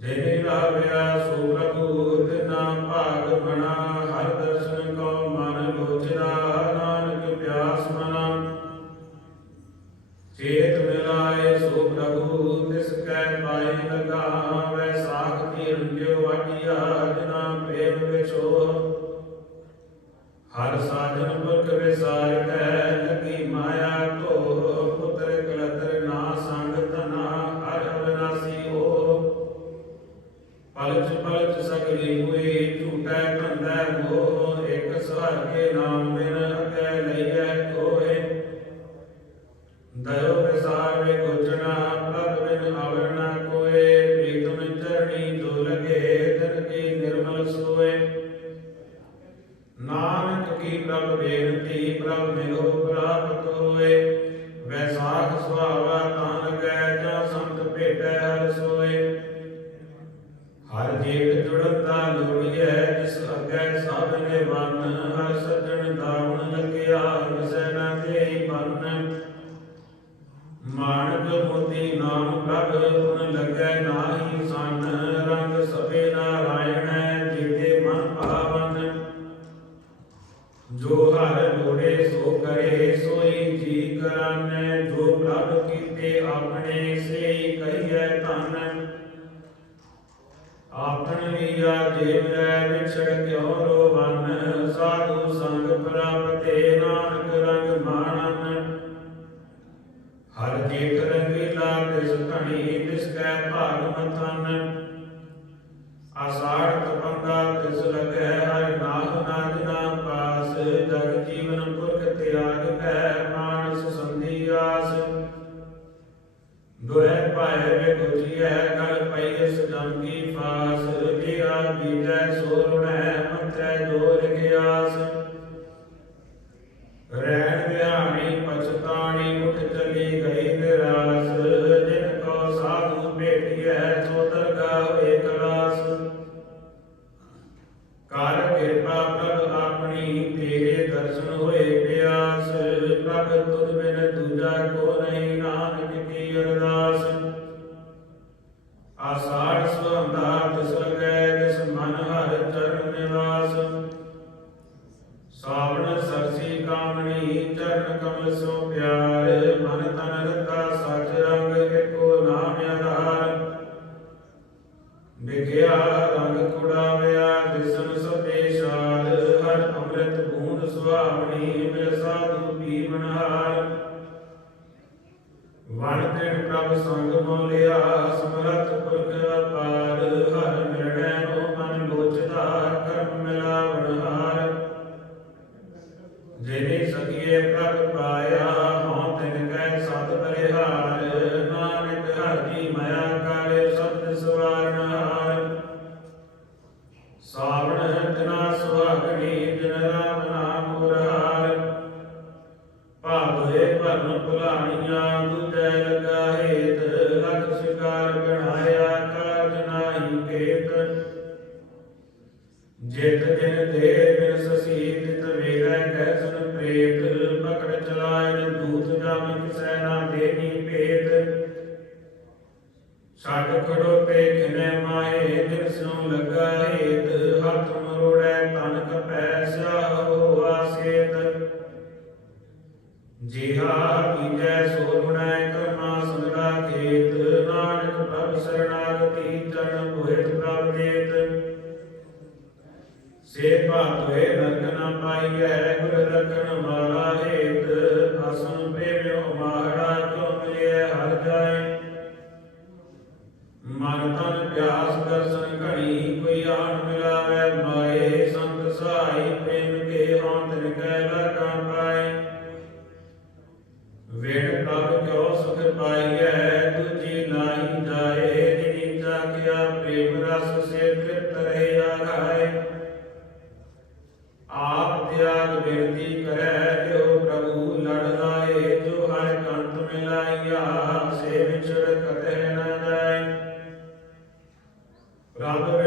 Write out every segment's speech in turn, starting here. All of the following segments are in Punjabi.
ਜਿਨੇ ਲਾਵਿਆ ਸੋ ਪ੍ਰਭੂ ਤਿਨਾ ਭਾਗ ਬਣਾ, ਹਰ ਦਰਸ਼ਨ ਕੋ ਮਨ ਲੋਚਨਾ ਨਾਨਕ ਪਿਆਸ ਮਨਾ। ਚੇਤ ਮਿਲਾਏ ਸੋ ਪ੍ਰਭੂ ਤਿਸ ਕੈ ਪਾਏ ਲਗਾ ਵੈ ਕੀ ਰੰਗਿਓ ਵਾਟਿਆ ਜਨਾ ਪ੍ਰੇਮ ਵਿਚੋ ਹਰ ਸਾਜਨ ਪੁਰਖ ਵਿਸਾਰ ਕੈ, ਲਗੀ ਮਾਇਆ ਧੋ ਕੇ ਨਾਮ ਬਿਨ ਅਕੈ ਲਈਐ ਕੋਏ। ਦਇਓ ਵਿਸਾਰ ਵੇ ਗੁਜਣਾ, ਪ੍ਰਭ ਬਿਨ ਆਵਰਣਾ ਕੋਏ। ਪ੍ਰੀਤਮ ਚਰਣੀ ਜੋ ਲਗੇ, ਤਨ ਕੀ ਨਿਰਮਲ ਸੋਏ। ਨਾਨਕ ਕੀ ਪ੍ਰਭ ਬੇਨਤੀ, ਪ੍ਰਭ ਮਿਲੋ ਪ੍ਰਾਪਤ ਹੋਏ। ਵੈਸਾਖ ਸੁਹਾਵਾ ਤਾਂ ਲਗੈ, ਜਾਂ ਸੰਤ ਭੇਟੈ ਹਰ ਸੋਏ। ਹਰ ਜੀਵ ਅੱਗੇ ਸਭ ਨੇ ਵਨ ਹਰ ਸੱਜਣ ਦਾਵਣ ਲੱਗਿਆ ਵਸੈ ਨਾ ਤੇਈ ਬੰਨ ਮਾਨਕ ਮੋਤੀ ਨਾਮ ਪ੍ਰਭ, ਗੁਣ ਲੱਗੈ ਨਾਹੀ ਸੰਨ। ਰੰਗ ਸਭੇ ਨਾਰਾਇਣ, ਜੀਤੇ ਮਨ ਭਾਵਨ ਜੋ ਹਰ ਲੋੜੇ ਸੋ ਕਰੇ, ਸੋਈ ਜੀ ਕਰਾਨੈ। ਜੋ ਪ੍ਰਭ ਕੀਤੇ ਆਪਣੇ ਸੇ ਕਹੀਐ ਧਨ। ਆਪਨ ਲੀਆ ਜੇ ਵਿਛੜ ਕਿਉ ਰੋਵਨ, ਸਾਧੂ ਸੰਗ ਪ੍ਰਾਪਤੇ ਨਾਨਕ ਰੰਗ ਮਾਣਨ। ਹਰ ਜੇਠ ਰੰਗੀਲਾ ਤਿਸ ਧਣੀ, ਤਿਸ ਕੈ ਭਾਗ ਮਥਨ। ਆਸਾੜ ਤਪੰਗਾ ਤਿਸ ਲਗੈ ਹਰ ਨਾਹ ਨਾਜ ਨਾ ਪਾਸ, ਜਗ ਜੀਵਨ ਪੁਰਖ ਤਿਆਗ ਕੈ ਦੁਇ ਪਾਏ ਵੇ ਗੁਜੀਐ ਗਲ ਪਈ ਸਜਮ ਕੀ ਫਾਸ ਤੇਰਾ ਬੀਜੈ ਸੋ ਰੁਣੈ ਮਥੈ ਜੋਰ ਗਿਆਸ। ਰਹਿਣ ਵਿਹਾਣੀ ਪਛਤਾਣੀ, ਉਠ ਚਲੀ ਗਈ ਨਿਰਾਸ। ਜਿਨ ਕੋ ਸਾਧੂ ਭੇਟਿਐ, ਸੋ ਦਰਗਾ ਹੋਏ ਕਲਾਸ। ਕਰ ਕਿਰਪਾ ਪ੍ਰਭ ਆਪਣੀ, ਤੇਰੇ ਦਰਸ਼ਨ ਹੋਏ ਲੋਚਦਾ ਕਰਮ ਮਿਲਾਵਣ ਹਾਰ। ਜਿਨੇ ਸਕੀਏ ਪ੍ਰਭ ਪਾਇਆ ਜਿਤ ਦਿਨ ਦੇ ਬਿਨ ਸਸੀ ਤਿਤ ਵੇਗੈ ਕੈਸਨ ਪ੍ਰੇਤ। ਪਕੜ ਚਲਾਇ ਦੂਤ ਜਾਮ ਕਿਸੈ ਨਾ ਦੇਨੀ ਭੇਦ ਛੱਡ ਖੜੋ ਤੇ ਖਿਨੇ ਮਾਏ ਦਿਨ ਸੋ ਲਗਾ ਹੇਤ। ਹੱਥ ਮਰੋੜੈ ਤਨ ਕਪੈ ਸਿਆਹ ਹੋਆ ਸੇਤ। ਜਿਹਾ ਕੀਜੈ ਸੋ ਗੁਣੈ ਸੇ ਭਾਤੋਏ ਨਰਕ ਨ ਪਾਈਐ ਗੁਰ ਰਖਣ ਵਾਲਾ ਹੇਤ ਅਸਨ ਕੰਤ ਸੇ ਵਿਚੜ ਕਤਹਿ ਨ ਜਾਏ। ਰੱਬ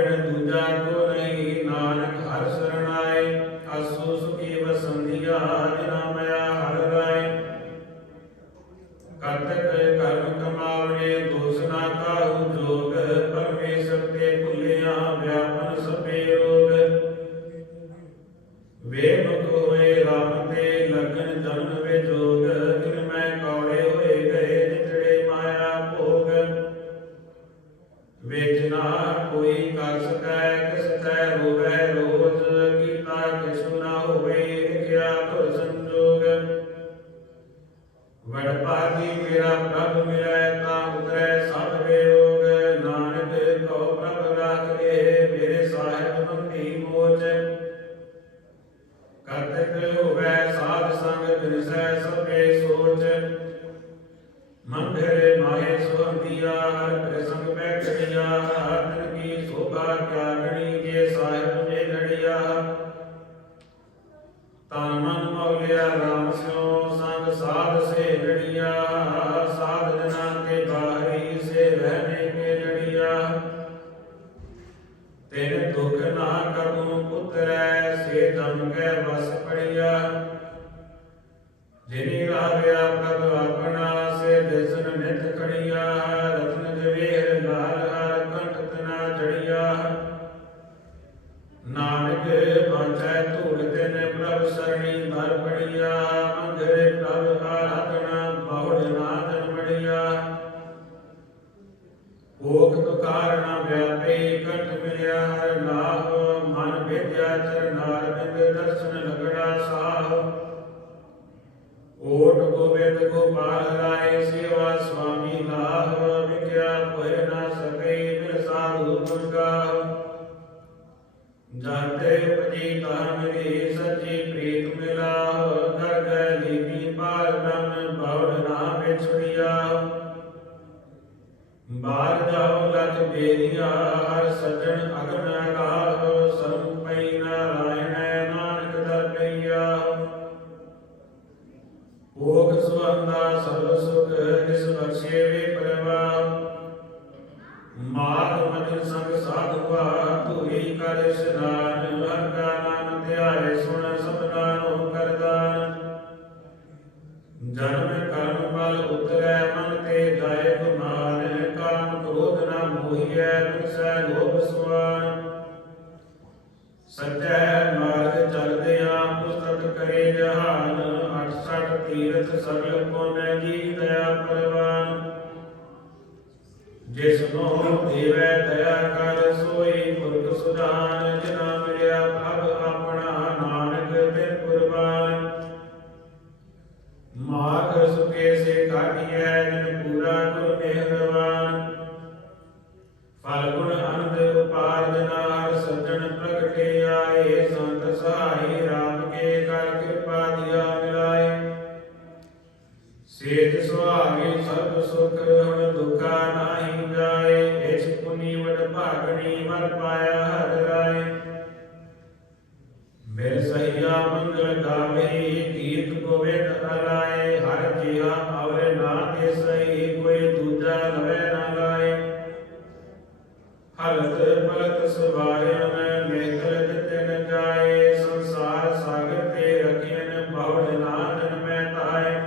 ਮੰਗਰੇ ਮਾਹੇ ਸੁਹੰਦੀਆ ਹਰ ਪ੍ਰਸੰਗ ਬੈਠਿਆ ਹਰ ਕੀ ਸੋਭਾ ਕਿਆ ਗਣੀ ਜੇ ਸਾਹਿਬ ਜੇ ਲੜਿਆ। ਤਨ ਮਨ ਮੌਲਿਆ, ਰਾਮ ਸਿਓ ਸੰਗ ਸਾਧ ਸੇ ਲੜਿਆ, ਸਾਧ ਜਨਾ ਕੇ ਬਾਹਰੀ ਸੇ ਰਹਿਣੇ ਕੇ ਲੜਿਆ। ਤੇਰੇ ਦੁਖ ਨਾ ਕਬੂ ਪੁੱਤਰੈ, ਸੇ ਜਮ ਕੈ ਵਸ ਪੜਿਆ। ਜਿਨੀ ਰਾਵਿਆ ਪ੍ਰਭ ਆਪਣਾ ਸੇ ਦਿਸਨ ਨਿਤ ਖੜਿਆ ਰਤਨ ਜਵੇਰ ਲਾਲ ਹਰ ਕੰਠ ਤਨਾ ਜੜਿਆ ਨਾਨਕ ਬਾਂਝੈ ਧੂੜ ਤਿਨ ਪ੍ਰਭ ਸਰਣੀ ਭਰ ਪੜਿਆ ਮੰਗਰੇ ਪ੍ਰਭ ਆਰਾਧਨਾ ਬਹੁੜ ਨਾ ਜਨ ਮੜਿਆ ਓਖ ਤੁਕਾਰਣਾ ਵਿਆਪੇ ਕੰਠ ਮਿਲਿਆ ਹਰ ਨਾਮ ਮਨ ਵਿਦਿਆ ਚਰਨਾਰ ਬਿੰਦ ਦਰਸ਼ਨ ਲਗੜਾ ਸਾਹ। ਓਟ ਗੋਬਿੰਦ ਗੋਪਾਲ ਰਾਏ ਸੇਵਾ ਬੇਰੀਆ ਹਰ ਸੱਜਣ ਅਗਨ 68 ਤੀਰਥ ਸਗਲ ਪੁੰਨ ਜੀ ਦਇਆ ਪਰਵਾਨ ਜਿਸ ਨੂੰ ਦੇਵੈ ਦਇਆ ਗਾਵੇ ਕੀਰਤ ਗੋਵਿੰਦ ਅਲਾਏ ਹਰ ਜੀਆ ਆਵਰੇ ਨਾ ਤੇ ਸਹੀ, ਕੋਈ ਦੂਜਾ ਲਵੇ ਨਾ ਲਾਏ ਹਲਤ ਪਲਤ ਸਵਾਰਿਆ ਮੈਂ ਮੇਤਲ ਦਿੱਤਨ ਜਾਏ, ਸੰਸਾਰ ਸਾਗਰ ਤੇ ਰਖਿਨ ਬਹੁੜ ਨਾ ਜਨ ਮੈਂ ਤਾਏ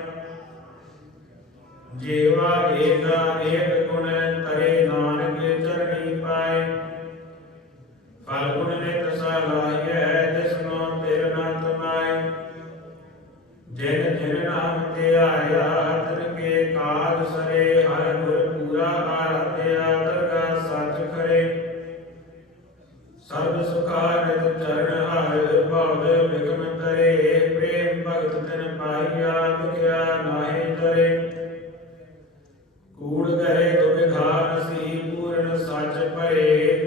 ਜੀਵਾ ਏਕਾ ਏਕ ਗੁਣ ਤਰੇ ਨਾਨਕ ਚਰਣੀ ਪਾਏ। ਫਲ ਗੁਣ ਨਿਤ ਸਲਾਹੀਐ ਜਿਸਨੋ ਤੇਰ ਨਾ ਤਮਾਏ ਜਿਨ ਜਿਨ ਨਾਮ ਤੇ ਆਇਆ, ਤਨ ਕੇ ਕਾਲ ਸਰੇ, ਹਰ ਗੁਰ ਪੂਰਾ ਆਰਾਧਿਆ ਦਰਗਾ ਸੱਚ ਕਰੇ। ਸਰਬ ਸੁਖਾ ਚਰਨ ਹਰ ਭਵ ਬਿਕਮ ਤਰੇ ਪ੍ਰੇਮ ਭਗਤ ਤਨ ਪਾਈਆ ਵਿਖਿਆ ਨਾਹੀ ਤਰੇ ਕੂੜ ਗਏ ਦੁਬਿਖਾ ਨਸੀ ਪੂਰਨ ਸੱਚ ਭਰੇ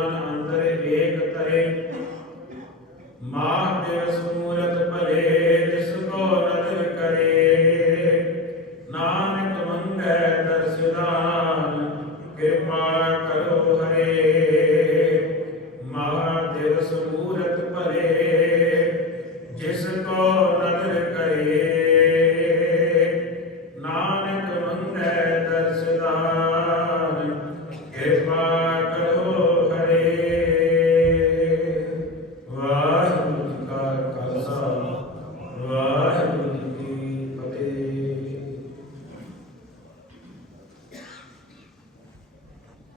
ਮਨ ਅੰਦਰ ਏਕ ਕਰੇ ਮਹਾਦੇਵ ਸਮੂਰਤ ਭਲੇ।